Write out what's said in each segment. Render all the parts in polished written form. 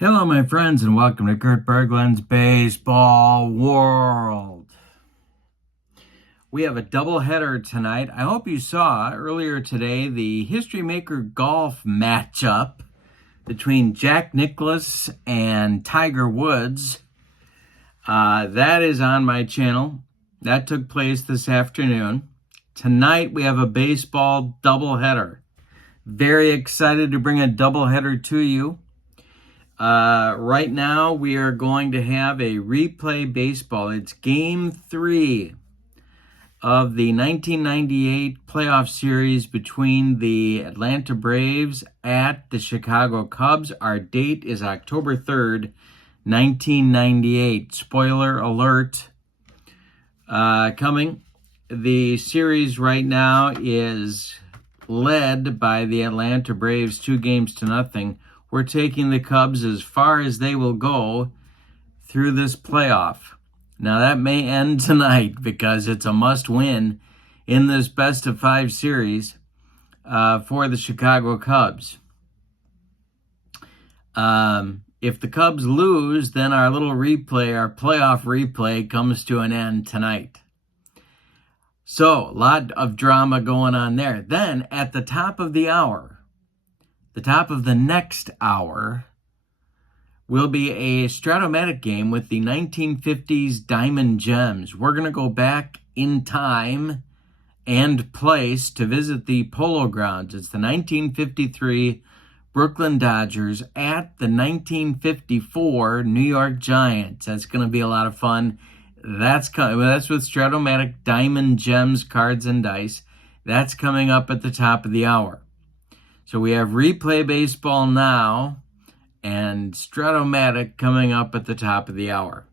Hello, my friends, and welcome to Kurt Berglund's Baseball World. We have a doubleheader tonight. I hope you saw earlier today the History Maker golf matchup between Jack Nicklaus and Tiger Woods. That is on my channel. That took place this afternoon. Tonight we have a baseball doubleheader. Very excited to bring a doubleheader to you. Right now, we are going to have a replay baseball. It's game 3 of the 1998 playoff series between the Atlanta Braves at the Chicago Cubs. Our date is October 3rd, 1998. Spoiler alert coming. The series right now is led by the Atlanta Braves 2-0. We're taking the Cubs as far as they will go through this playoff. Now, that may end tonight because it's a must-win in this best-of-5 series for the Chicago Cubs. If the Cubs lose, then our little replay, our playoff replay, comes to an end tonight. So, a lot of drama going on there. Then, at the top of the hour, the top of the next hour will be a Stratomatic game with the 1950s Diamond Gems. We're going to go back in time and place to visit the Polo Grounds. It's the 1953 Brooklyn Dodgers at the 1954 New York Giants. That's going to be a lot of fun. That's with Stratomatic Diamond Gems cards and dice. That's coming up at the top of the hour. So we have replay baseball now and Stratomatic coming up at the top of the hour.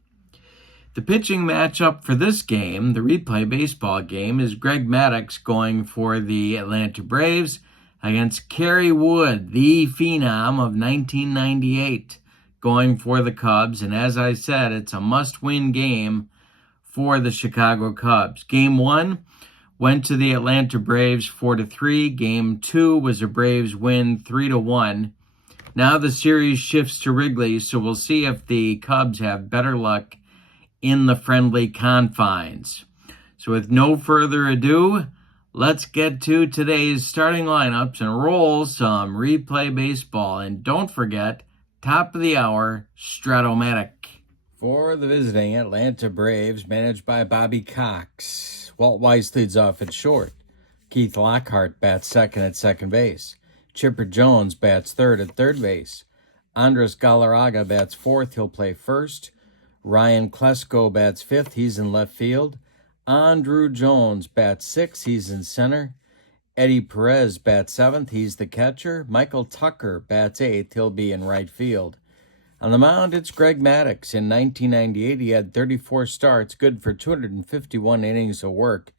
The pitching matchup for this game, the replay baseball game, is Greg Maddux going for the Atlanta Braves against Kerry Wood, the phenom of 1998, going for the Cubs. And as I said, it's a must-win game for the Chicago Cubs. Game 1 went to the Atlanta Braves 4-3. Game 2 was a Braves win 3-1. Now the series shifts to Wrigley, so we'll see if the Cubs have better luck in the friendly confines. So with no further ado, let's get to today's starting lineups and roll some replay baseball. And don't forget, top of the hour, Stratomatic. For the visiting Atlanta Braves, managed by Bobby Cox, Walt Weiss leads off at short. Keith Lockhart bats second at second base. Chipper Jones bats third at third base. Andres Galarraga bats fourth. He'll play first. Ryan Klesko bats fifth. He's in left field. Andrew Jones bats sixth. He's in center. Eddie Perez bats seventh. He's the catcher. Michael Tucker bats eighth. He'll be in right field. On the mound, it's Greg Maddux. In 1998, he had 34 starts, good for 251 innings of work.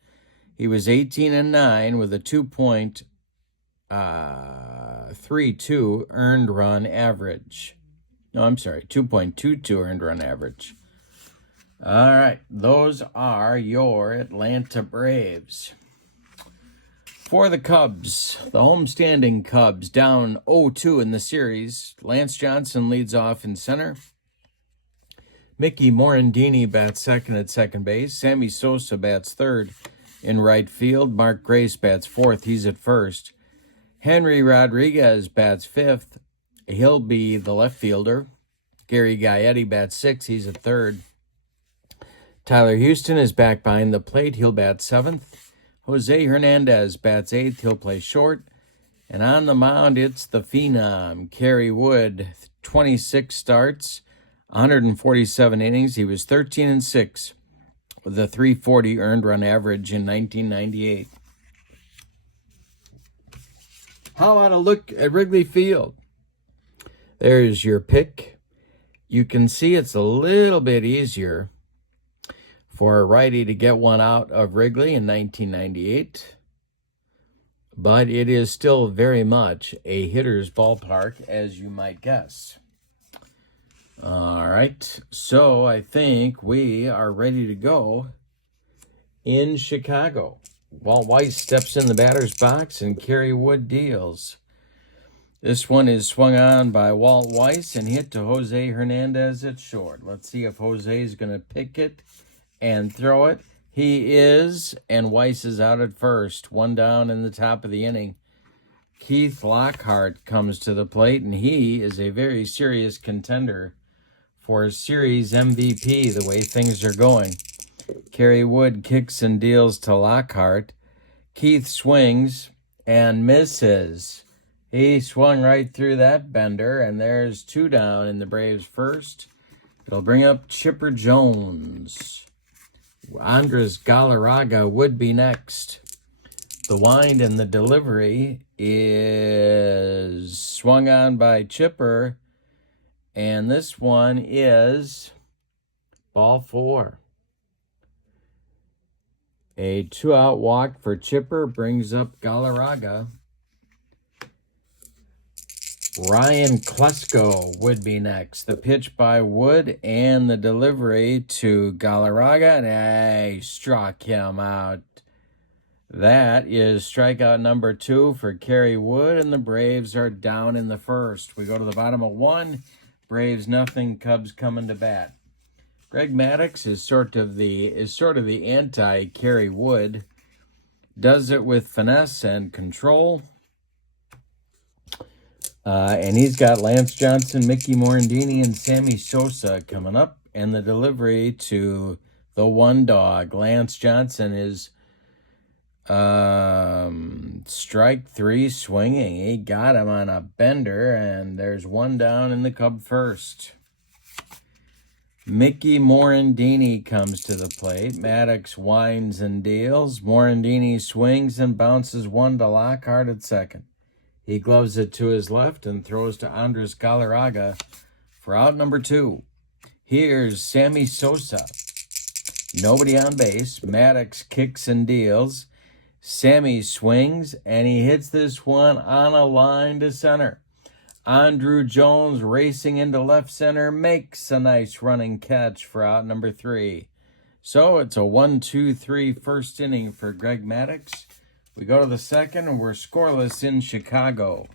He was 18-9 with a 2.32 earned run average. No, I'm sorry, 2.22 earned run average. All right, those are your Atlanta Braves. For the Cubs, the homestanding Cubs, down 0-2 in the series. Lance Johnson leads off in center. Mickey Morandini bats second at second base. Sammy Sosa bats third in right field. Mark Grace bats fourth. He's at first. Henry Rodriguez bats fifth. He'll be the left fielder. Gary Gaetti bats sixth. He's at third. Tyler Houston is back behind the plate. He'll bat seventh. Jose Hernandez bats eighth. He'll play short. And on the mound, it's the phenom, Kerry Wood. 26 starts, 147 innings. He was 13-6 with a 340 earned run average in 1998. How about a look at Wrigley Field? There's your pick. You can see it's a little bit easier for a righty to get one out of Wrigley in 1998. But it is still very much a hitter's ballpark, as you might guess. All right, so I think we are ready to go in Chicago. Walt Weiss steps in the batter's box and Kerry Wood deals. This one is swung on by Walt Weiss and hit to Jose Hernandez at short. Let's see if Jose is going to pick it and throw it. He is, and Weiss is out at first. One down in the top of the inning. Keith Lockhart comes to the plate, and he is a very serious contender for series MVP, the way things are going. Kerry Wood kicks and deals to Lockhart. Keith swings and misses. He swung right through that bender, and there's 2 down in the Braves' first. It'll bring up Chipper Jones. Andres Galarraga would be next. The wind and the delivery is swung on by Chipper, and this one is ball 4. A 2-out walk for Chipper brings up Galarraga. Ryan Klesko would be next. The pitch by Wood and the delivery to Galarraga, and he struck him out. That is strikeout number 2 for Kerry Wood, and the Braves are down in the first. We go to the bottom of 1. Braves nothing. Cubs coming to bat. Greg Maddux is sort of the anti-Kerry Wood. Does it with finesse and control. And he's got Lance Johnson, Mickey Morandini, and Sammy Sosa coming up. And the delivery to the one dog. Lance Johnson is strike 3 swinging. He got him on a bender, and there's 1 down in the Cub first. Mickey Morandini comes to the plate. Maddux winds and deals. Morandini swings and bounces 1 to Lockhart at second. He gloves it to his left and throws to Andres Galarraga for out number 2. Here's Sammy Sosa. Nobody on base. Maddux kicks and deals. Sammy swings, and he hits this one on a line to center. Andrew Jones racing into left center makes a nice running catch for out number 3. So it's a 1-2-3 first inning for Greg Maddux. We go to the second, and we're scoreless in Chicago.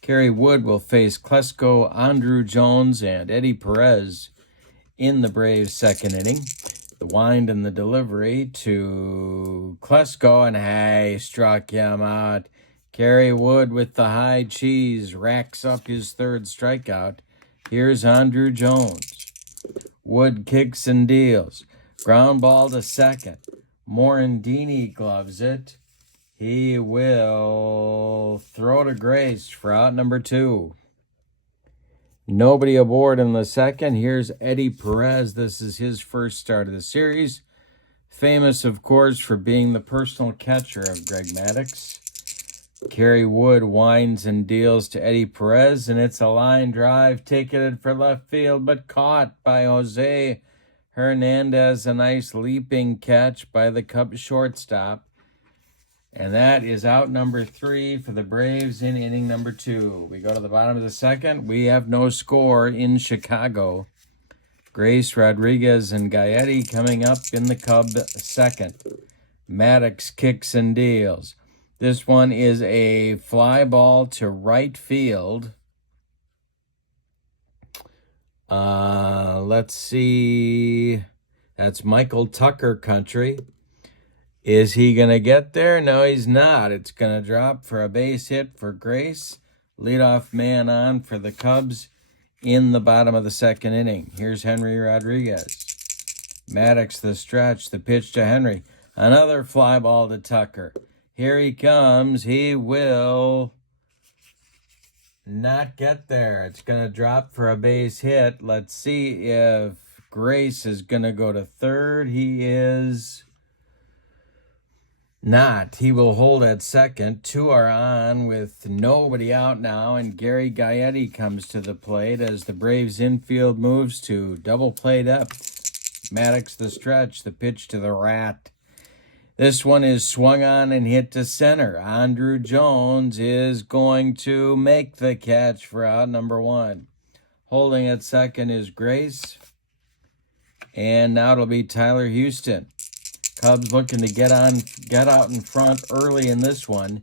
Kerry Wood will face Klesko, Andrew Jones, and Eddie Perez in the Braves' second inning. The wind and the delivery to Klesko, and he struck him out. Kerry Wood with the high cheese racks up his 3rd strikeout. Here's Andrew Jones. Wood kicks and deals. Ground ball to second. Morandini gloves it. He will throw to Grace for out number 2. Nobody aboard in the second. Here's Eddie Perez. This is his first start of the series. Famous, of course, for being the personal catcher of Greg Maddux. Kerry Wood winds and deals to Eddie Perez, and it's a line drive taken for left field, but caught by Jose Hernandez. A nice leaping catch by the Cubs shortstop. And that is out number 3 for the Braves in inning number 2. We go to the bottom of the second. We have no score in Chicago. Grace, Rodriguez, and Gaetti coming up in the Cub second. Maddux kicks and deals. This one is a fly ball to right field. Let's see. That's Michael Tucker country. Is he going to get there? No, he's not. It's going to drop for a base hit for Grace. Leadoff man on for the Cubs in the bottom of the second inning. Here's Henry Rodriguez. Maddux the stretch, the pitch to Henry. Another fly ball to Tucker. Here he comes. He will not get there. It's going to drop for a base hit. Let's see if Grace is going to go to third. He is not. He will hold at second. 2 are on with nobody out now, and Gary Gaetti comes to the plate as the Braves infield moves to double play depth. Maddux the stretch, the pitch to the Rat. This one is swung on and hit to center. Andrew Jones is going to make the catch for out number 1. Holding at second is Grace. And now it'll be Tyler Houston. Cubs looking to get out in front early in this one.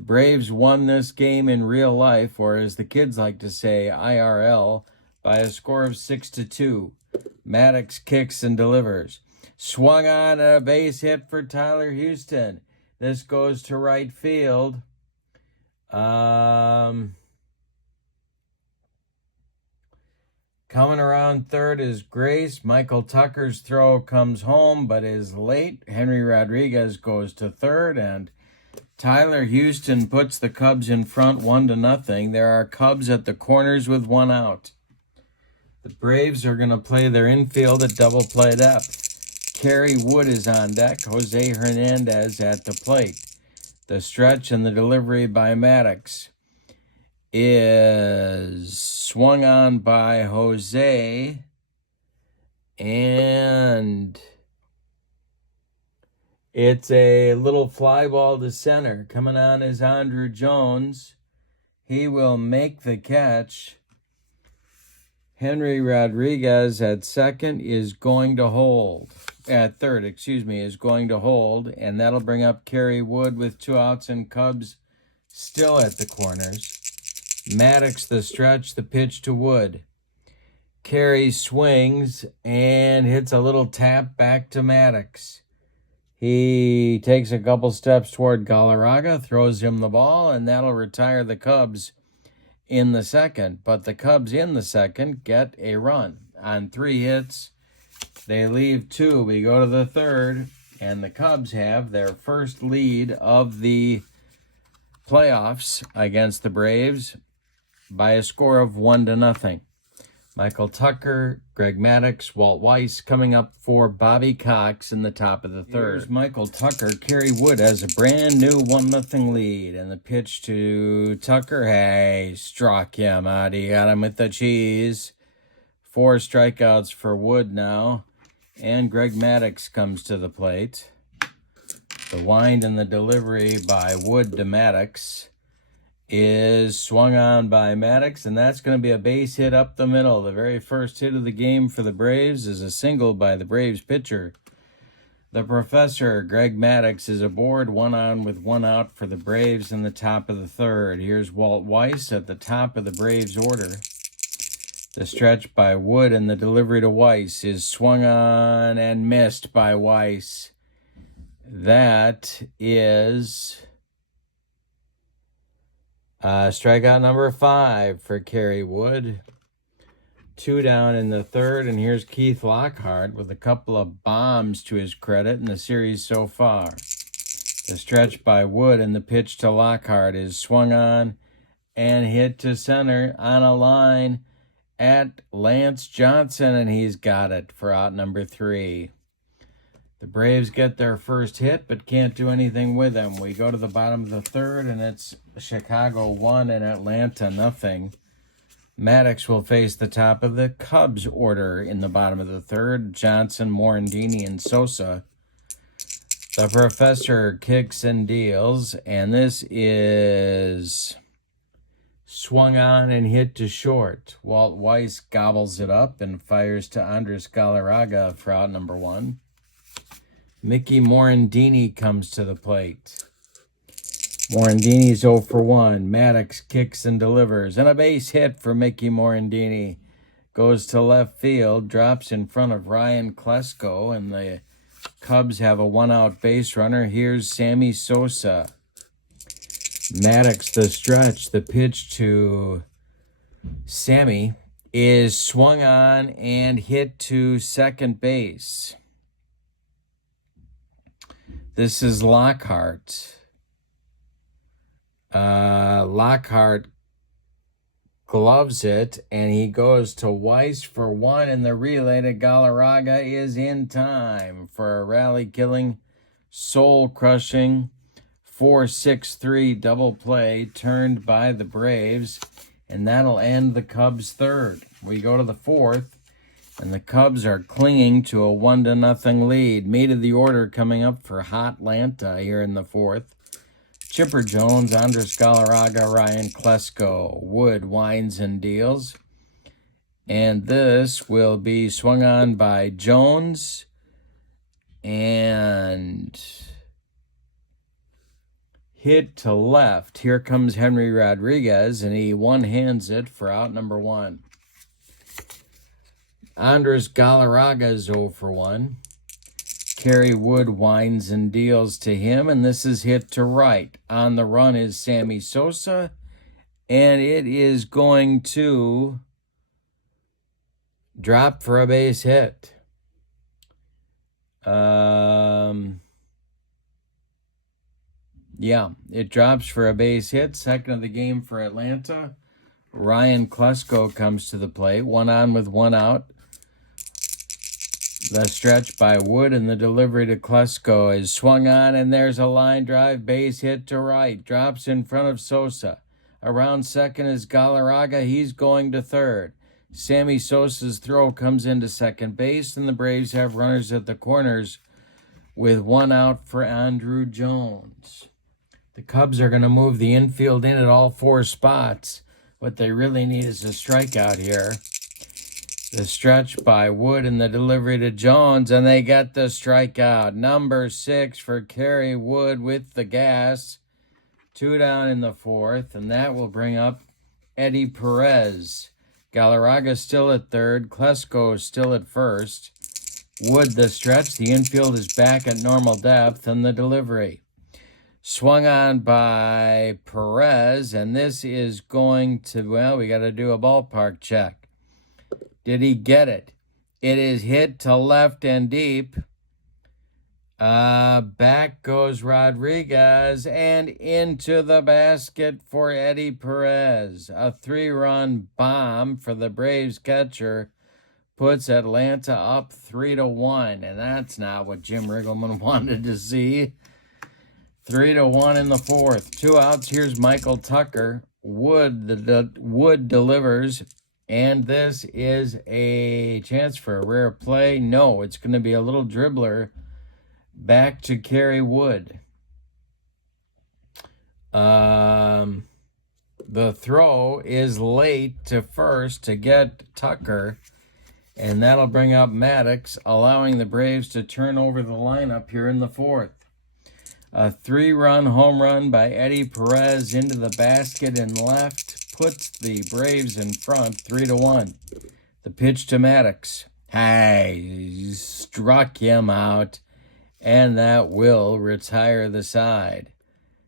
The Braves won this game in real life, or as the kids like to say, IRL, by a score of 6-2. Maddux kicks and delivers. Swung on a base hit for Tyler Houston. This goes to right field. Coming around third is Grace. Michael Tucker's throw comes home, but is late. Henry Rodriguez goes to third, and Tyler Houston puts the Cubs in front 1-0. There are Cubs at the corners with 1 out. The Braves are going to play their infield at double play depth. Kerry Wood is on deck. Jose Hernandez at the plate. The stretch and the delivery by Maddux is swung on by Jose, and it's a little fly ball to center. Coming on is Andrew Jones. He will make the catch. Henry Rodriguez at second is going to hold. At third, is going to hold, and that'll bring up Kerry Wood with 2 outs and Cubs still at the corners. Maddux the stretch, the pitch to Wood. Kerry swings and hits a little tap back to Maddux. He takes a couple steps toward Galarraga, throws him the ball, and that'll retire the Cubs in the second. But the Cubs in the second get a run. On 3 hits, they leave 2. We go to the third, and the Cubs have their first lead of the playoffs against the Braves by a score of 1-0. Michael Tucker, Greg Maddux, Walt Weiss coming up for Bobby Cox in the top of the third. Here's Michael Tucker. Kerry Wood has a brand new 1-0 lead. And the pitch to Tucker. Hey, struck him out. He got him with the cheese. 4 strikeouts for Wood now. And Greg Maddux comes to the plate. The wind and the delivery by Wood to Maddux is swung on by Maddux, and that's going to be a base hit up the middle. The very first hit of the game for the Braves is a single by the Braves pitcher. The professor, Greg Maddux, is aboard, 1 on with 1 out for the Braves in the top of the third. Here's Walt Weiss at the top of the Braves order. The stretch by Wood and the delivery to Weiss is swung on and missed by Weiss. That is strikeout number 5 for Kerry Wood. 2 down in the third, and here's Keith Lockhart with a couple of bombs to his credit in the series so far. The stretch by Wood and the pitch to Lockhart is swung on and hit to center on a line at Lance Johnson, and he's got it for out number 3. The Braves get their first hit, but can't do anything with them. We go to the bottom of the third, and it's Chicago 1 and Atlanta 0. Maddux will face the top of the Cubs order in the bottom of the third. Johnson, Morandini, and Sosa. The professor kicks and deals, and this is swung on and hit to short. Walt Weiss gobbles it up and fires to Andres Galarraga for out number 1. Mickey Morandini comes to the plate. Morandini's 0 for 1. Maddux kicks and delivers. And a base hit for Mickey Morandini. Goes to left field, drops in front of Ryan Klesko, and the Cubs have a 1-out base runner. Here's Sammy Sosa. Maddux the stretch. The pitch to Sammy is swung on and hit to second base. This is Lockhart. Lockhart gloves it, and he goes to Weiss for 1, and the relay to Galarraga is in time for a rally-killing, soul-crushing 4-6-3 double play turned by the Braves, and that'll end the Cubs' third. We go to the fourth, and the Cubs are clinging to a 1-0 lead. Meat of the order coming up for Hotlanta here in the fourth. Chipper Jones, Andres Galarraga, Ryan Klesko. Wood winds and deals. And this will be swung on by Jones. And hit to left. Here comes Henry Rodriguez, and he one-hands it for out number 1. Andres Galarraga is 0 for 1. Kerry Wood winds and deals to him, and this is hit to right. On the run is Sammy Sosa, and it is going to drop for a base hit. Yeah, it drops for a base hit. Second of the game for Atlanta. Ryan Klesko comes to the plate. 1 on with 1 out. The stretch by Wood, and the delivery to Klesko is swung on, and there's a line drive, base hit to right. Drops in front of Sosa. Around second is Galarraga. He's going to third. Sammy Sosa's throw comes into second base, and the Braves have runners at the corners with 1 out for Andrew Jones. The Cubs are going to move the infield in at all 4 spots. What they really need is a strikeout here. The stretch by Wood and the delivery to Jones, and they get the strikeout. Number 6 for Kerry Wood with the gas. 2 down in the 4th, and that will bring up Eddie Perez. Galarraga still at third. Klesko still at first. Wood the stretch. The infield is back at normal depth, and the delivery. Swung on by Perez, and this is going to, well, we got to do a ballpark check. Did he get it? It is hit to left and deep. Back goes Rodriguez, and into the basket for Eddie Perez. A 3-run bomb for the Braves catcher puts Atlanta up 3-1, and that's not what Jim Riggleman wanted to see. 3-1 in the 4th. 2 outs. Here's Michael Tucker. Wood delivers. And this is a chance for a rare play. No, it's going to be a little dribbler back to Kerry Wood. The throw is late to first to get Tucker, and that'll bring up Maddux, allowing the Braves to turn over the lineup here in the 4th. A 3-run home run by Eddie Perez into the basket and left puts the Braves in front 3-1. The pitch to Maddux. He struck him out, and that will retire the side.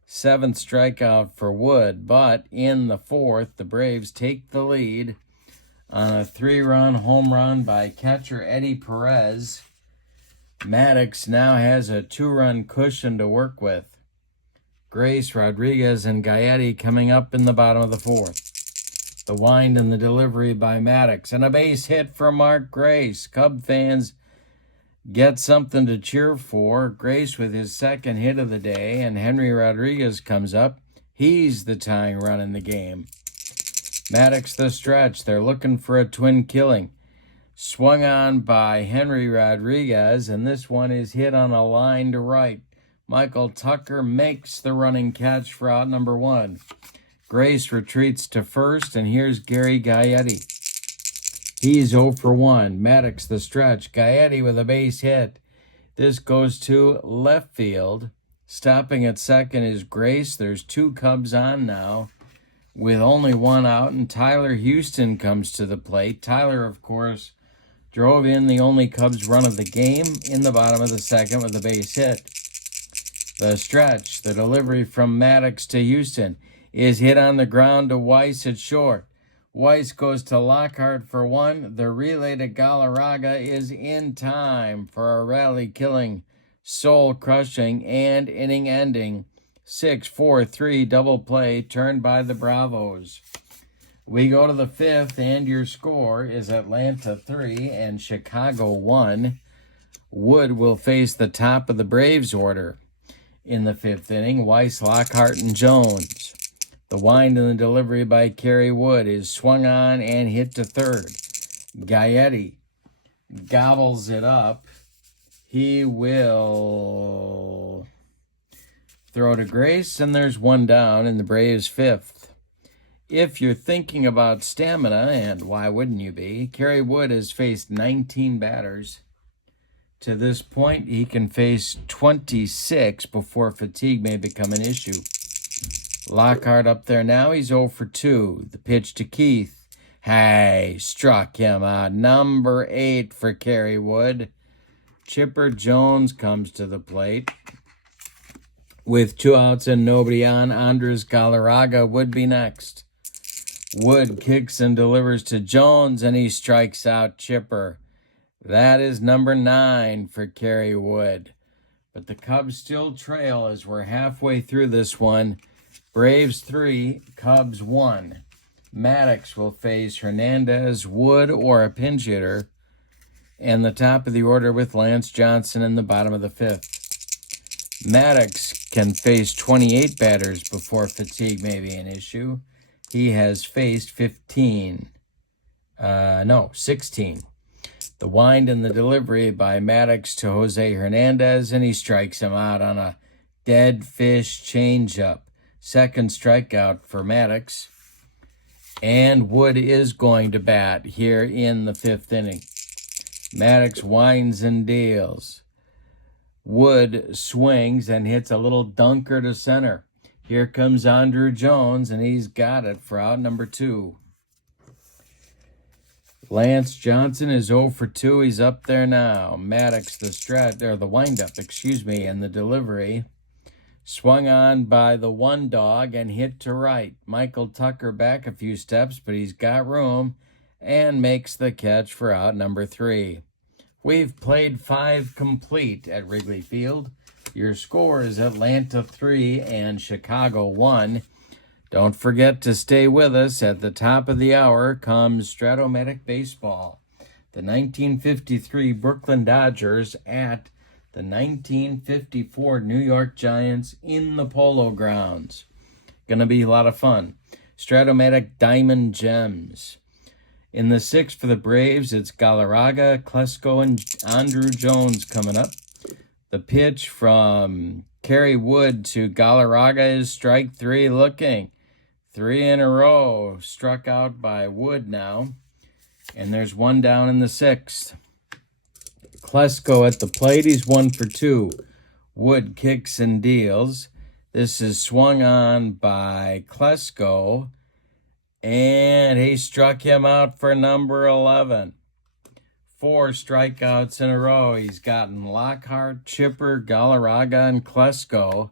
7th strikeout for Wood, but in the 4th, the Braves take the lead on a 3-run home run by catcher Eddie Perez. Maddux now has a 2-run cushion to work with. Grace, Rodriguez, and Gaetti coming up in the bottom of the 4th. The wind and the delivery by Maddux, and a base hit for Mark Grace. Cub fans get something to cheer for. Grace with his 2nd hit of the day, and Henry Rodriguez comes up. He's the tying run in the game. Maddux the stretch. They're looking for a twin killing. Swung on by Henry Rodriguez, and this one is hit on a line to right. Michael Tucker makes the running catch for out number 1. Grace retreats to first, and here's Gary Gaetti. He's 0 for 1. Maddux the stretch. Gaetti with a base hit. This goes to left field. Stopping at second is Grace. There's 2 Cubs on now with only 1 out, and Tyler Houston comes to the plate. Tyler, of course, drove in the only Cubs run of the game in the bottom of the 2nd with a base hit. The stretch, the delivery from Maddux to Houston, is hit on the ground to Weiss at short. Weiss goes to Lockhart for 1. The relay to Galarraga is in time for a rally-killing, soul-crushing, and inning-ending 6-4-3 double play turned by the Bravos. We go to the 5th, and your score is Atlanta 3 and Chicago 1. Wood will face the top of the Braves order in the 5th inning. Weiss, Lockhart, and Jones. The wind and the delivery by Kerry Wood is swung on and hit to third. Gaetti gobbles it up. He will throw to Grace, and there's 1 down in the Braves' 5th. If you're thinking about stamina, and why wouldn't you be, Kerry Wood has faced 19 batters. To this point, he can face 26 before fatigue may become an issue. Lockhart up there now. He's 0 for 2. The pitch to Keith. Hey, struck him out. Number 8 for Kerry Wood. Chipper Jones comes to the plate. With 2 outs and nobody on, Andres Galarraga would be next. Wood kicks and delivers to Jones, and he strikes out Chipper. That is number 9 for Kerry Wood. But the Cubs still trail as we're halfway through this one. Braves 3, Cubs 1. Maddux will face Hernandez, Wood, or a pinch hitter. And the top of the order with Lance Johnson in the bottom of the 5th. Maddux can face 28 batters before fatigue may be an issue. He has faced 16. The wind and the delivery by Maddux to Jose Hernandez, and he strikes him out on a dead fish changeup. Second strikeout for Maddux. And Wood is going to bat here in the 5th inning. Maddux winds and deals. Wood swings and hits a little dunker to center. Here comes Andrew Jones, and he's got it for out number 2. Lance Johnson is 0 for 2. He's up there now. Maddux, the windup, and the delivery. Swung on by the one dog and hit to right. Michael Tucker back a few steps, but he's got room and makes the catch for out number 3. We've played 5 complete at Wrigley Field. Your score is Atlanta 3 and Chicago 1. Don't forget to stay with us. At the top of the hour comes Stratomatic Baseball. The 1953 Brooklyn Dodgers at the 1954 New York Giants in the Polo Grounds. Gonna be a lot of fun. Stratomatic Diamond Gems. In the 6th for the Braves, it's Galarraga, Klesko, and Andrew Jones coming up. The pitch from Kerry Wood to Galarraga is strike 3 looking. 3 in a row, struck out by Wood now. And there's 1 down in the 6th. Klesko at the plate, he's 1 for 2. Wood kicks and deals. This is swung on by Klesko, and he struck him out for number 11. 4 strikeouts in a row. He's gotten Lockhart, Chipper, Galarraga, and Klesko.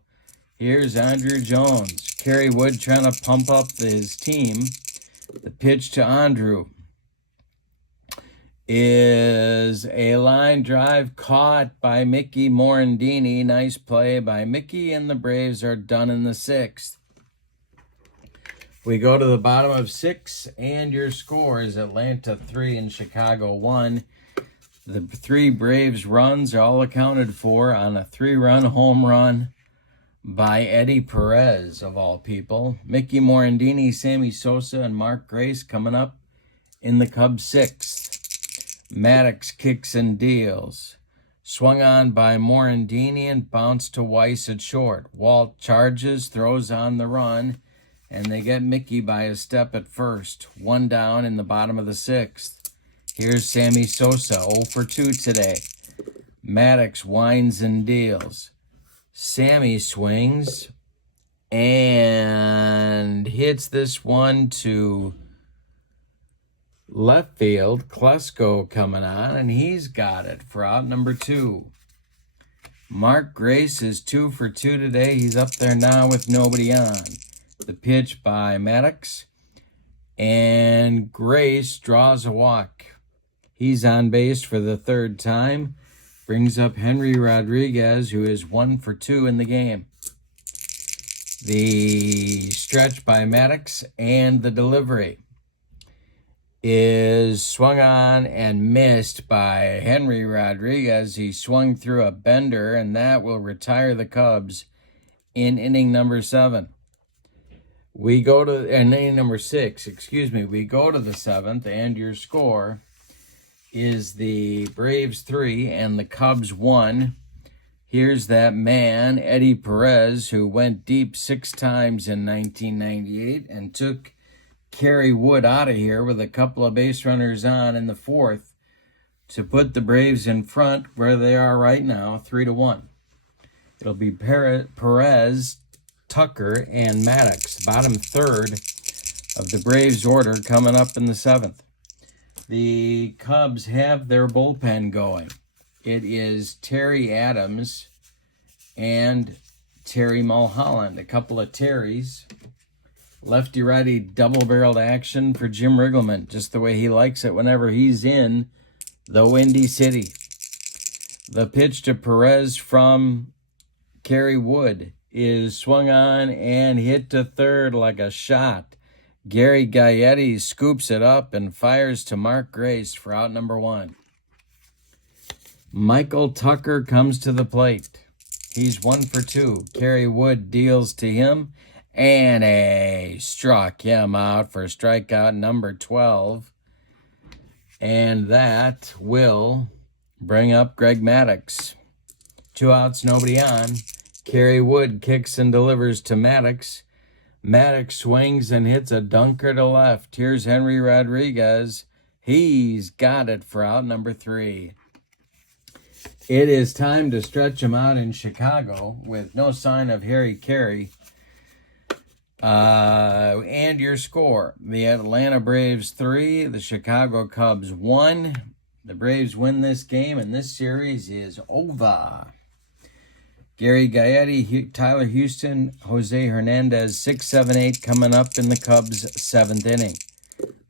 Here's Andrew Jones. Kerry Wood trying to pump up his team. The pitch to Andrew is a line drive caught by Mickey Morandini. Nice play by Mickey, and the Braves are done in the 6th. We go to the bottom of 6, and your score is Atlanta 3 and Chicago 1. The 3 Braves runs are all accounted for on a 3-run home run by Eddie Perez, of all people. Mickey Morandini, Sammy Sosa, and Mark Grace coming up in the Cubs 6th. Maddux kicks and deals. Swung on by Morandini and bounced to Weiss at short. Walt charges, throws on the run, and they get Mickey by a step at first. 1 down in the bottom of the 6th. Here's Sammy Sosa, 0 for 2 today. Maddux winds and deals. Sammy swings and hits this one to left field. Klesko coming on, and he's got it for out number 2. Mark Grace is 2 for 2 today. He's up there now with nobody on. The pitch by Maddux, and Grace draws a walk. He's on base for the 3rd time. Brings up Henry Rodriguez, who is 1 for 2 in the game. The stretch by Maddux and the delivery is swung on and missed by Henry Rodriguez. He swung through a bender, and that will retire the Cubs in inning number 7. We go to inning number 6, We go to the 7th, and your score is the Braves 3 and the Cubs 1. Here's that man, Eddie Perez, who went deep 6 times in 1998 and took Kerry Wood out of here with a couple of base runners on in the 4th to put the Braves in front where they are right now, 3-1. It'll be Perez Tucker, and Maddux. Bottom third of the Braves order coming up in the 7th. The Cubs have their bullpen going. It is Terry Adams and Terry Mulholland. A couple of Terrys. Lefty-righty double-barreled action for Jim Riggleman, just the way he likes it whenever he's in the Windy City. The pitch to Perez from Kerry Wood is swung on and hit to third like a shot. Gary Gaetti scoops it up and fires to Mark Grace for out number 1. Michael Tucker comes to the plate. He's 1 for 2. Kerry Wood deals to him, and he struck him out for strikeout number 12. And that will bring up Greg Maddux. 2 outs, nobody on. Kerry Wood kicks and delivers to Maddux. Maddux swings and hits a dunker to left. Here's Henry Rodriguez. He's got it for out number 3. It is time to stretch him out in Chicago with no sign of Harry Carey. And your score: the Atlanta Braves 3, the Chicago Cubs 1. The Braves win this game, and this series is over. Gary Gaetti, Tyler Houston, Jose Hernandez, 6, 7, 8 coming up in the Cubs' 7th inning.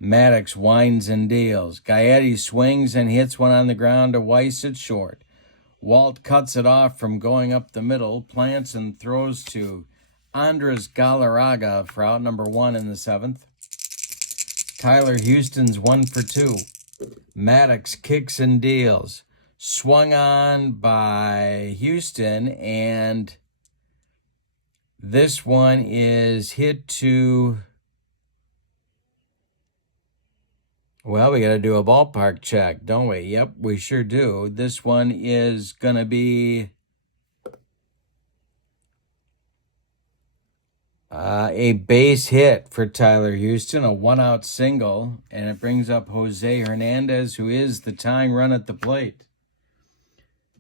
Maddux winds and deals. Gaetti swings and hits one on the ground to Weiss at short. Walt cuts it off from going up the middle, plants and throws to Andres Galarraga for out number 1 in the 7th. Tyler Houston's 1 for 2. Maddux kicks and deals. Swung on by Houston, and this one is hit to... Well, we got to do a ballpark check, don't we? Yep, we sure do. This one is going to be a base hit for Tyler Houston, a 1-out single, and it brings up Jose Hernandez, who is the tying run at the plate.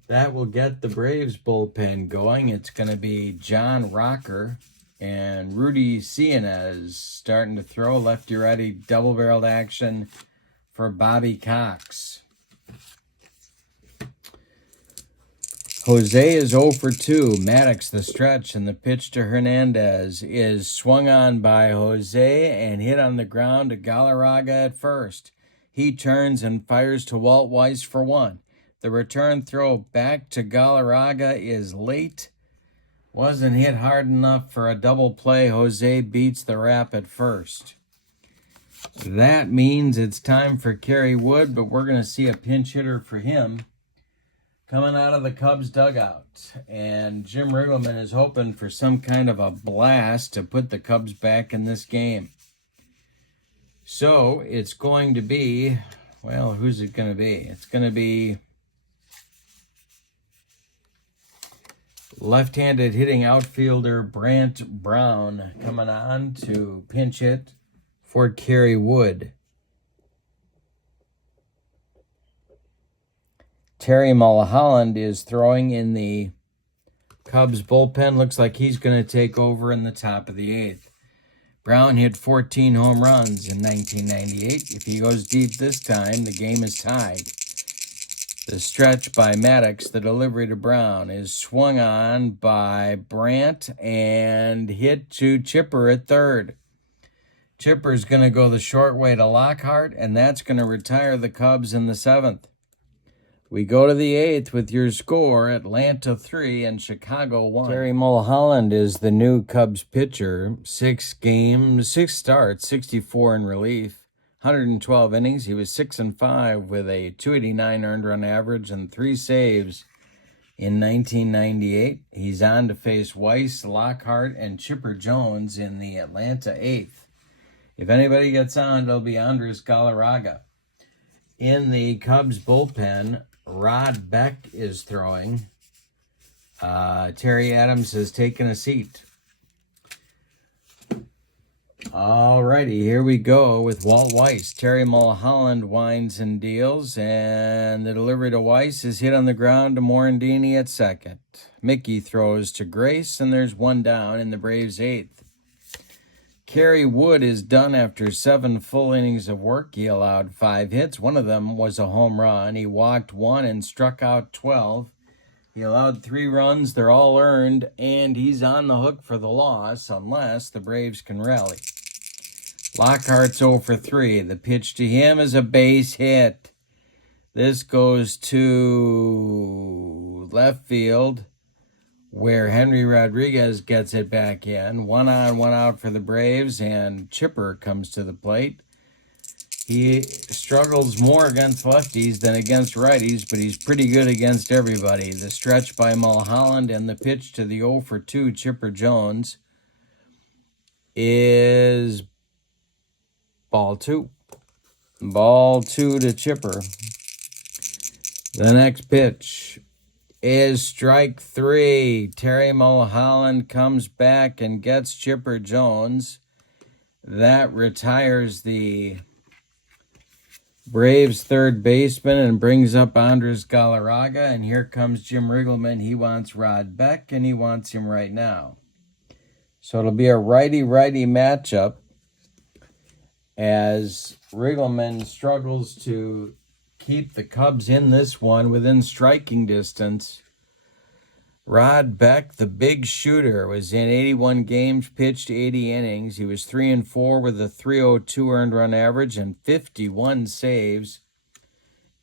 That will get the Braves bullpen going. It's going to be John Rocker and Rudy Cianez starting to throw. Lefty-righty double-barreled action for Bobby Cox. Jose is 0 for 2. Maddux the stretch, and the pitch to Hernandez is swung on by Jose and hit on the ground to Galarraga at first. He turns and fires to Walt Weiss for 1. The return throw back to Galarraga is late. Wasn't hit hard enough for a double play. Jose beats the wrap at first. That means it's time for Kerry Wood, but we're going to see a pinch hitter for him coming out of the Cubs dugout. And Jim Riggleman is hoping for some kind of a blast to put the Cubs back in this game. So it's going to be, well, who's it going to be? It's going to be left-handed hitting outfielder Brant Brown coming on to pinch hit for Kerry Wood. Terry Mulholland is throwing in the Cubs bullpen. Looks like he's going to take over in the top of the 8th. Brown hit 14 home runs in 1998. If he goes deep this time, the game is tied. The stretch by Maddux, the delivery to Brown, is swung on by Brant and hit to Chipper at third. Chipper's going to go the short way to Lockhart, and that's going to retire the Cubs in the 7th. We go to the 8th with your score, Atlanta 3 and Chicago 1. Terry Mulholland is the new Cubs pitcher. 6 starts, 64 in relief. 112 innings. He was 6-5 with a .289 earned run average and 3 saves in 1998. He's on to face Weiss, Lockhart, and Chipper Jones in the Atlanta 8th. If anybody gets on, it'll be Andres Galarraga. In the Cubs bullpen, Rod Beck is throwing. Terry Adams has taken a seat. All righty, here we go with Walt Weiss. Terry Mulholland winds and deals, and the delivery to Weiss is hit on the ground to Morandini at second. Mickey throws to Grace, and there's one down in the Braves' eighth. Kerry Wood is done after 7 full innings of work. He allowed 5 hits. One of them was a home run. He walked 1 and struck out 12. He allowed 3 runs. They're all earned, and he's on the hook for the loss unless the Braves can rally. Lockhart's 0 for 3. The pitch to him is a base hit. This goes to left field, where Henry Rodriguez gets it back in. 1 on, 1 out for the Braves, and Chipper comes to the plate. He struggles more against lefties than against righties, but he's pretty good against everybody. The stretch by Mulholland and the pitch to the 0 for 2 Chipper Jones is ball 2. Ball 2 to Chipper. The next pitch is strike 3. Terry Mulholland comes back and gets Chipper Jones. That retires the Braves third baseman and brings up Andres Galarraga. And here comes Jim Riggleman. He wants Rod Beck, and he wants him right now. So it'll be a righty-righty matchup as Riggleman struggles to keep the Cubs in this one within striking distance. Rod Beck, the big shooter, was in 81 games, pitched 80 innings. He was 3-4 with a 3.02 earned run average and 51 saves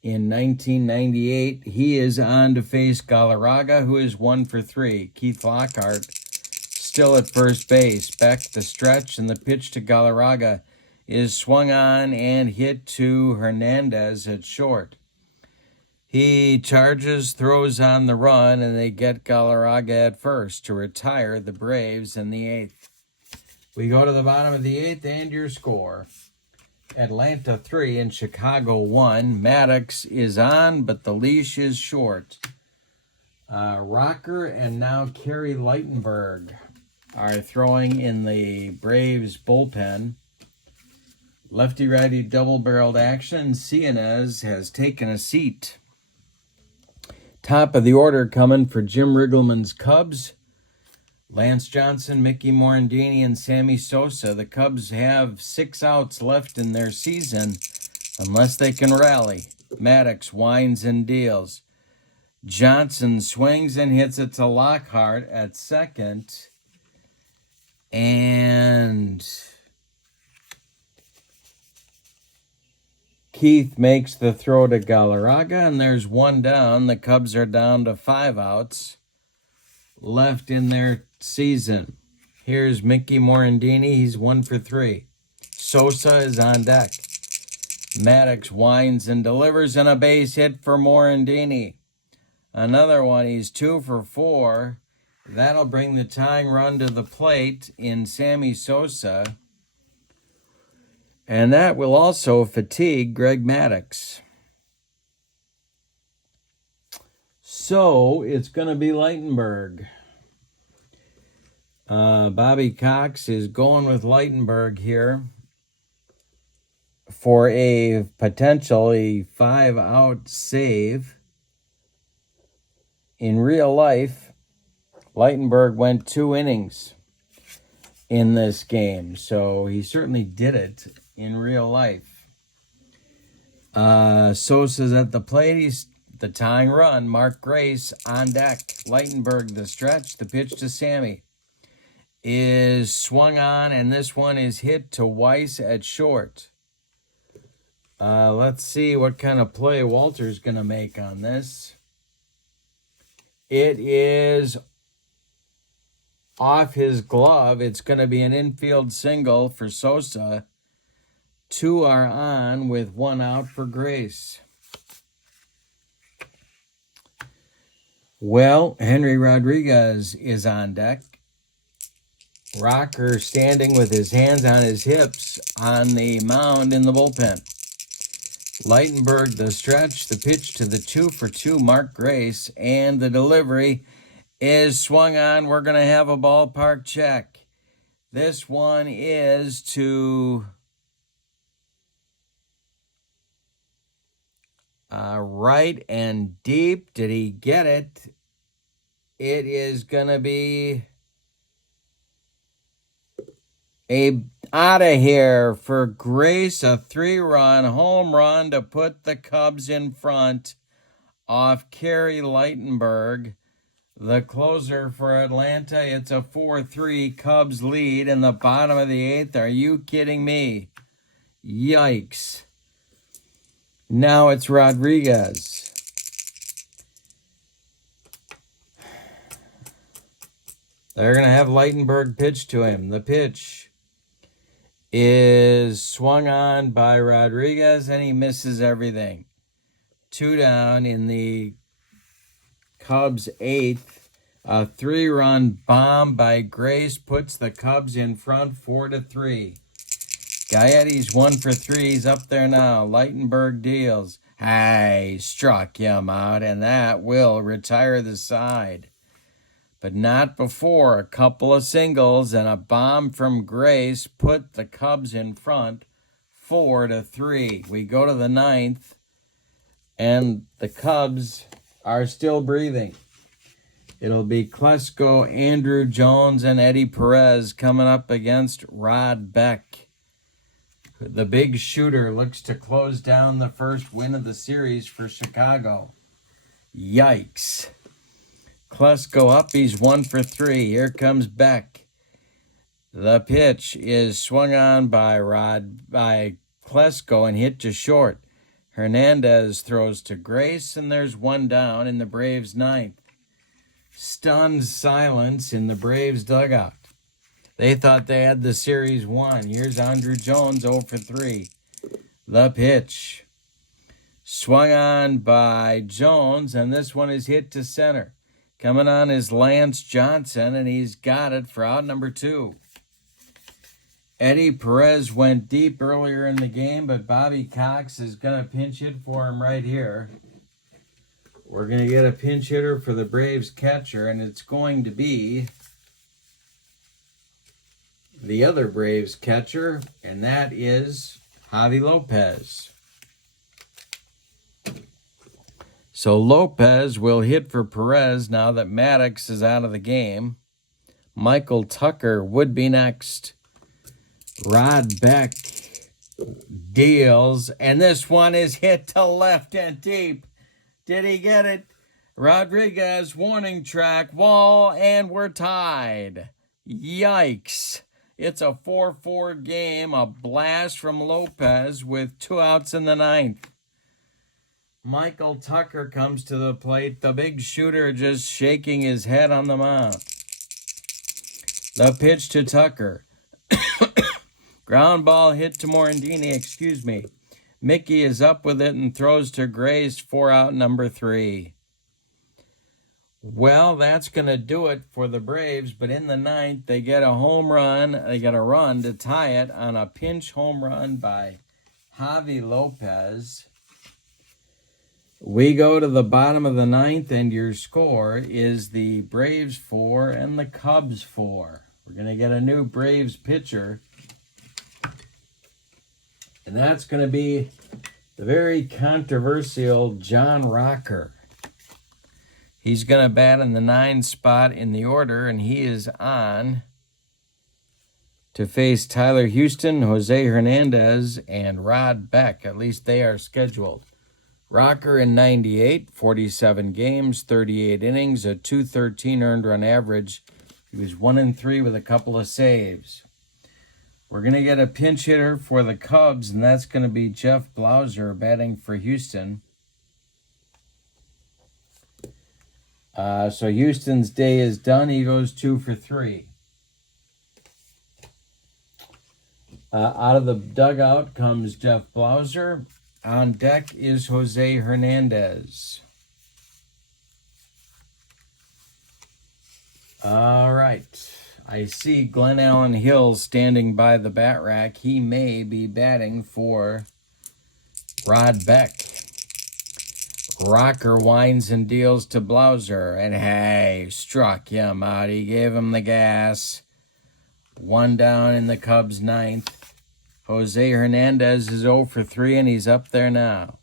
in 1998. He is on to face Galarraga, who is 1 for 3. Keith Lockhart still at first base. Beck, the stretch, and the pitch to Galarraga is swung on and hit to Hernandez at short. He charges, throws on the run, and they get Galarraga at first to retire the Braves in the 8th. We go to the bottom of the 8th and your score. Atlanta 3 and Chicago 1. Maddux is on, but the leash is short. Rocker and now Kerry Lightenberg are throwing in the Braves bullpen. Lefty-righty double-barreled action. Cianez has taken a seat. Top of the order coming for Jim Riggleman's Cubs. Lance Johnson, Mickey Morandini, and Sammy Sosa. The Cubs have 6 outs left in their season unless they can rally. Maddux winds and deals. Johnson swings and hits it to Lockhart at second. And Keith makes the throw to Galarraga, and there's one down. The Cubs are down to 5 outs left in their season. Here's Mickey Morandini. He's 1 for 3. Sosa is on deck. Maddux winds and delivers, and a base hit for Morandini. Another one. He's 2 for 4. That'll bring the tying run to the plate in Sammy Sosa. And that will also fatigue Greg Maddux. So it's going to be Lightenberg. Bobby Cox is going with Lightenberg here for a potentially 5-out save. In real life, Lightenberg went 2 innings in this game, so he certainly did it in real life. Sosa's at the plate. He's the tying run. Mark Grace on deck. Lightenberg, the stretch. The pitch to Sammy is swung on, and this one is hit to Weiss at short. Let's see what kind of play Walter's going to make on this. It is off his glove. It's going to be an infield single for Sosa. 2 are on with 1 out for Grace. Well, Henry Rodriguez is on deck. Rocker standing with his hands on his hips on the mound in the bullpen. Lightenberg, the stretch, the pitch to the 2 for 2 Mark Grace, and the delivery is swung on. We're going to have a ballpark check. This one is to right and deep. Did he get it? It is going to be a out of here for Grace, a 3-run home run to put the Cubs in front off Kerry Lightenberg. The closer for Atlanta, it's a 4-3 Cubs lead in the bottom of the 8th. Are you kidding me? Yikes. Now it's Rodriguez. They're going to have Lightenberg pitch to him. The pitch is swung on by Rodriguez, and he misses everything. 2 down in the Cubs' 8th. A 3-run bomb by Grace puts the Cubs in front 4-3. Gaetti's 1 for 3. He's up there now. Lightenberg deals. Hey, struck him out, and that will retire the side. But not before a couple of singles and a bomb from Grace put the Cubs in front 4-3. We go to the 9th, and the Cubs are still breathing. It'll be Klesko, Andrew Jones, and Eddie Perez coming up against Rod Beck. The big shooter looks to close down the first win of the series for Chicago. Yikes. Klesko up, he's 1 for 3. Here comes Beck. The pitch is swung on by Klesko and hit to short. Hernandez throws to Grace, and there's 1 down in the Braves' 9th. Stunned silence in the Braves dugout. They thought they had the series won. Here's Andrew Jones 0 for 3. The pitch swung on by Jones, and this one is hit to center. Coming on is Lance Johnson, and he's got it for out number 2. Eddie Perez went deep earlier in the game, but Bobby Cox is going to pinch hit for him right here. We're going to get a pinch hitter for the Braves catcher, and it's going to be the other Braves catcher, and that is Javi Lopez. So Lopez will hit for Perez now that Maddux is out of the game. Michael Tucker would be next. Rod Beck deals, and this one is hit to left and deep. Did he get it? Rodriguez, warning track, wall, and we're tied. Yikes. It's a 4-4 game, a blast from Lopez with 2 outs in the 9th. Michael Tucker comes to the plate, the big shooter just shaking his head on the mound. The pitch to Tucker. Ground ball hit to Morandini, Mickey is up with it and throws to Grace for out number 3. Well, that's going to do it for the Braves, but in the 9th, they get a home run. They get a run to tie it on a pinch home run by Javi Lopez. We go to the bottom of the 9th, and your score is the Braves 4 and the Cubs 4. We're going to get a new Braves pitcher, and that's going to be the very controversial John Rocker. He's going to bat in the 9 spot in the order, and he is on to face Tyler Houston, Jose Hernandez, and Rod Beck. At least they are scheduled. Rocker in 98, 47 games, 38 innings, a .213 earned run average. He was 1-3 with a couple of saves. We're going to get a pinch hitter for the Cubs, and that's going to be Jeff Blauser batting for Houston. So Houston's day is done. He goes 2 for 3. Out of the dugout comes Jeff Blauser. On deck is Jose Hernandez. All right. I see Glenn Allen Hill standing by the bat rack. He may be batting for Rod Beck. Rocker winds and deals to Blauser, and hey, struck him out. He gave him the gas. One down in the Cubs' ninth. Jose Hernandez is 0 for 3, and he's up there now.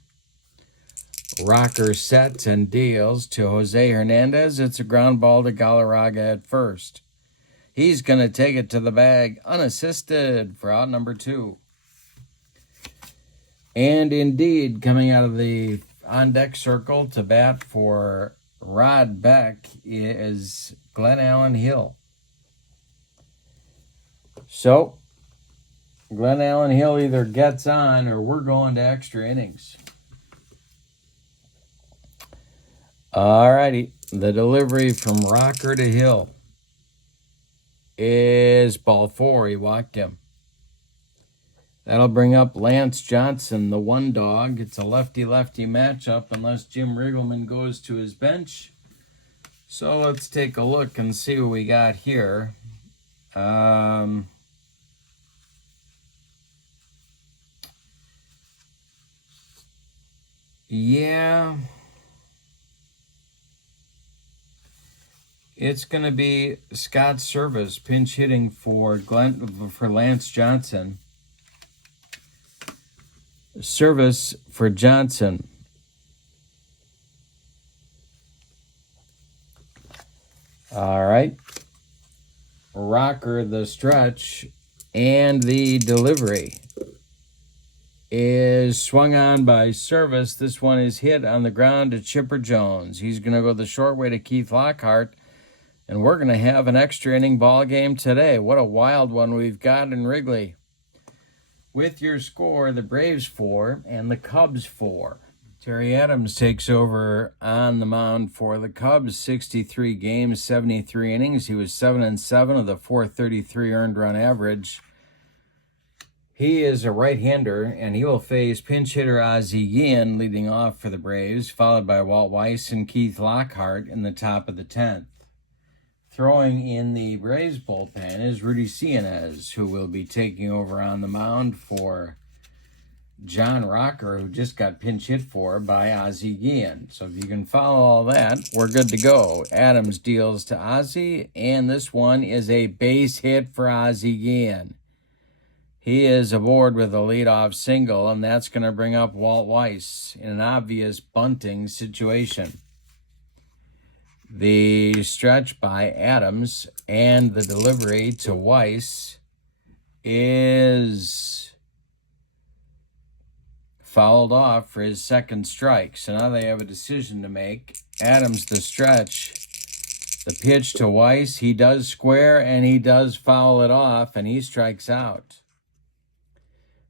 Rocker sets and deals to Jose Hernandez. It's a ground ball to Galarraga at first. He's going to take it to the bag unassisted for out number 2. And indeed, coming out of the on-deck circle to bat for Rod Beck is Glenn Allen Hill. So, Glenn Allen Hill either gets on or we're going to extra innings. Alrighty, the delivery from Rocker to Hill is ball 4. He walked him. That'll bring up Lance Johnson, the one dog. It's a lefty-lefty matchup unless Jim Riggleman goes to his bench. So let's take a look and see what we got here. Yeah. It's going to be Scott Service pinch hitting for Lance Johnson. Service for Johnson. All right. Rocker, the stretch, and the delivery is swung on by Service. This one is hit on the ground to Chipper Jones. He's going to go the short way to Keith Lockhart, and we're going to have an extra inning ball game today. What a wild one we've got in Wrigley. With your score, the Braves 4 and the Cubs 4. Terry Adams takes over on the mound for the Cubs. 63 games, 73 innings. He was 7-7 of the 433 earned run average. He is a right-hander, and he will face pinch hitter Ozzie Guillen leading off for the Braves, followed by Walt Weiss and Keith Lockhart in the top of the 10th. Throwing in the Braves bullpen is Rudy Cianez, who will be taking over on the mound for John Rocker, who just got pinch hit for by Ozzie Guillen. So if you can follow all that, we're good to go. Adams deals to Ozzie, and this one is a base hit for Ozzie Guillen. He is aboard with a leadoff single, and that's going to bring up Walt Weiss in an obvious bunting situation. The stretch by Adams and the delivery to Weiss is fouled off for his second strike. So now they have a decision to make. Adams the stretch. The pitch to Weiss, he does square and he does foul it off, and he strikes out.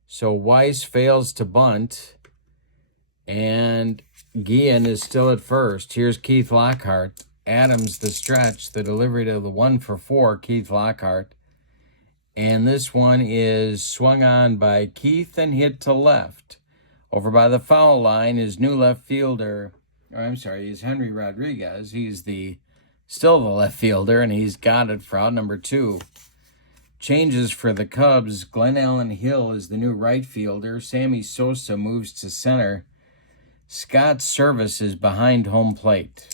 So Weiss fails to bunt, and Guillen is still at first. Here's Keith Lockhart. Adams the stretch, the delivery to the 1-for-4, Keith Lockhart. And this one is swung on by Keith and hit to left. Over by the foul line is new left fielder, is Henry Rodriguez. He's still the left fielder, and he's got it for out number 2. Changes for the Cubs. Glenn Allen Hill is the new right fielder. Sammy Sosa moves to center. Scott Service is behind home plate.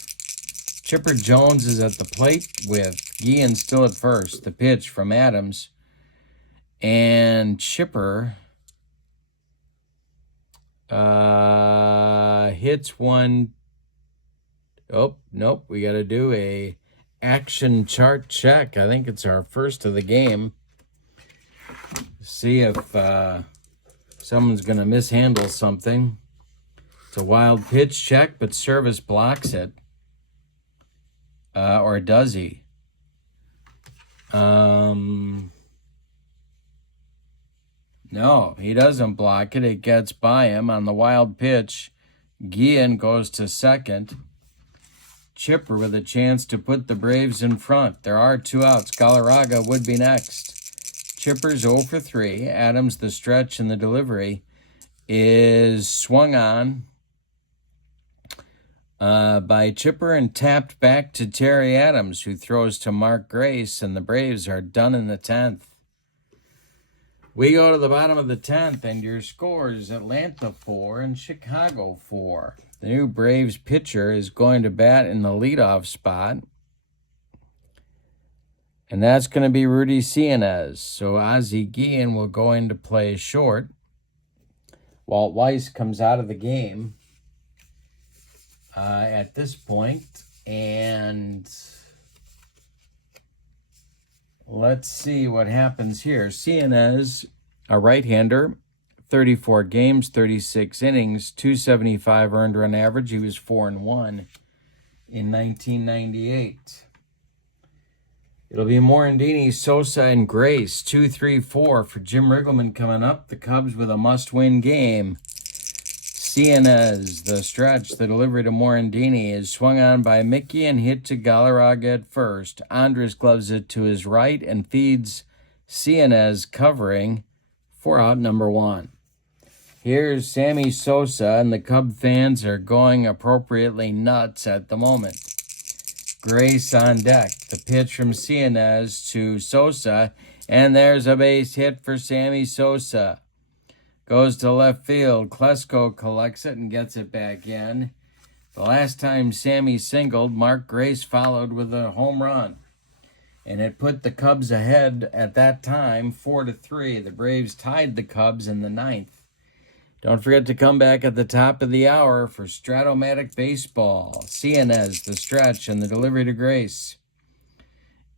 Chipper Jones is at the plate with Guillen still at first. The pitch from Adams. And Chipper hits one. Oh, nope. We got to do a action chart check. I think it's our first of the game. See if someone's going to mishandle something. It's a wild pitch check, but Service blocks it. Or does he? No, he doesn't block it. It gets by him on the wild pitch. Guillen goes to second. Chipper with a chance to put the Braves in front. There are 2 outs. Galarraga would be next. Chipper's 0 for 3. Adams, the stretch and the delivery, is swung on by Chipper and tapped back to Terry Adams, who throws to Mark Grace, and the Braves are done in the 10th. We go to the bottom of the 10th, and your scores: Atlanta 4 and Chicago 4. The new Braves pitcher is going to bat in the leadoff spot. And that's going to be Rudy Cianez. So Ozzie Guillen will go into play short. Walt Weiss comes out of the game at this point. And let's see what happens here. Cianez, a right-hander, 34 games, 36 innings, 275 earned run average. He was 4-1 in 1998. It'll be Morandini, Sosa, and Grace. 2-3-4 for Jim Riggleman coming up. The Cubs with a must-win game. Cianez, the stretch, the delivery to Morandini is swung on by Mickey and hit to Galarraga at first. Andres gloves it to his right and feeds Cianez covering for out number 1. Here's Sammy Sosa, and the Cub fans are going appropriately nuts at the moment. Grace on deck. The pitch from Cianez to Sosa, and there's a base hit for Sammy Sosa. Goes to left field. Klesko collects it and gets it back in. The last time Sammy singled, Mark Grace followed with a home run. And it put the Cubs ahead at that time, 4-3. The Braves tied the Cubs in the 9th. Don't forget to come back at the top of the hour for Stratomatic Baseball. Cianez, the stretch, and the delivery to Grace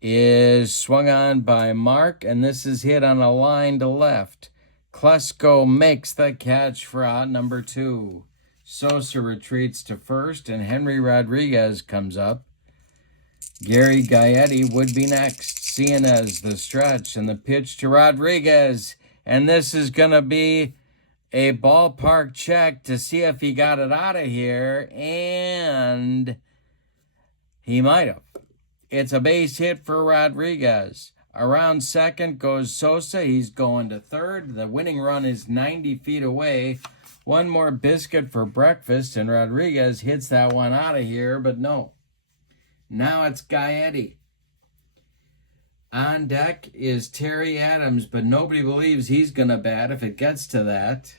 is swung on by Mark, and this is hit on a line to left. Klesko makes the catch for out number 2. Sosa retreats to first, and Henry Rodriguez comes up. Gary Gaetti would be next. Cianez, the stretch, and the pitch to Rodriguez, and this is going to be a ballpark check to see if he got it out of here, and he might have. It's a base hit for Rodriguez. Around second goes Sosa. He's going to third. The winning run is 90 feet away. One more biscuit for breakfast, and Rodriguez hits that one out of here, but no. Now it's Gaetti. On deck is Terry Adams, but nobody believes he's going to bat if it gets to that.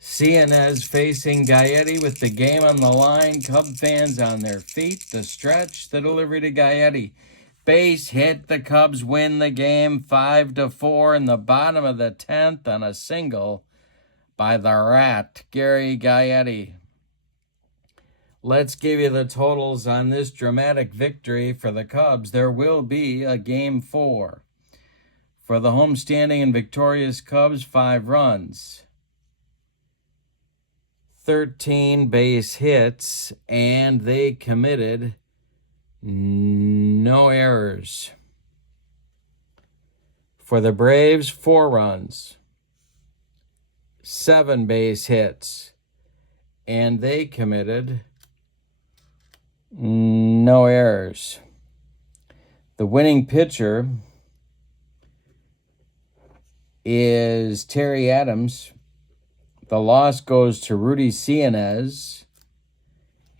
Cianez facing Gaetti with the game on the line. Cub fans on their feet. The stretch, the delivery to Gaetti. Base hit. The Cubs win the game 5-4 in the bottom of the 10th on a single by the Rat, Gary Gaetti. Let's give you the totals on this dramatic victory for the Cubs. There will be a Game 4. For the homestanding and victorious Cubs, 5 runs, 13 base hits, and they committed no errors. For the Braves, 4 runs, 7 base hits, and they committed no errors. The winning pitcher is Terry Adams. The loss goes to Rudy Cianez.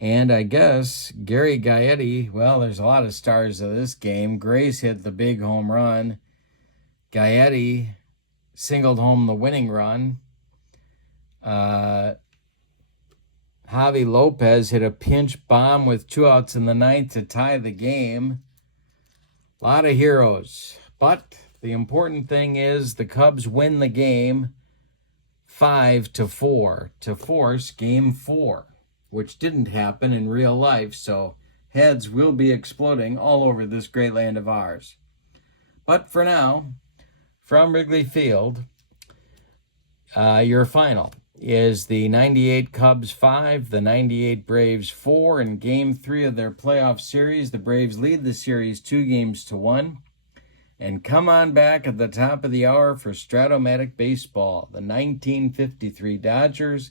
And I guess Gary Gaetti, well, there's a lot of stars of this game. Grace hit the big home run. Gaetti singled home the winning run. Javi Lopez hit a pinch bomb with 2 outs in the 9th to tie the game. A lot of heroes. But the important thing is the Cubs win the game 5-4 to force Game 4, which didn't happen in real life, so heads will be exploding all over this great land of ours. But for now, from Wrigley Field, your final is the 98 Cubs 5, the 98 Braves 4. In Game 3 of their playoff series, the Braves lead the series 2-1. And come on back at the top of the hour for Stratomatic Baseball, the 1953 Dodgers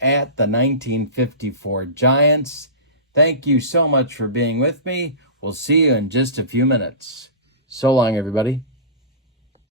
at the 1954 Giants. Thank you so much for being with me. We'll see you in just a few minutes. So long, everybody.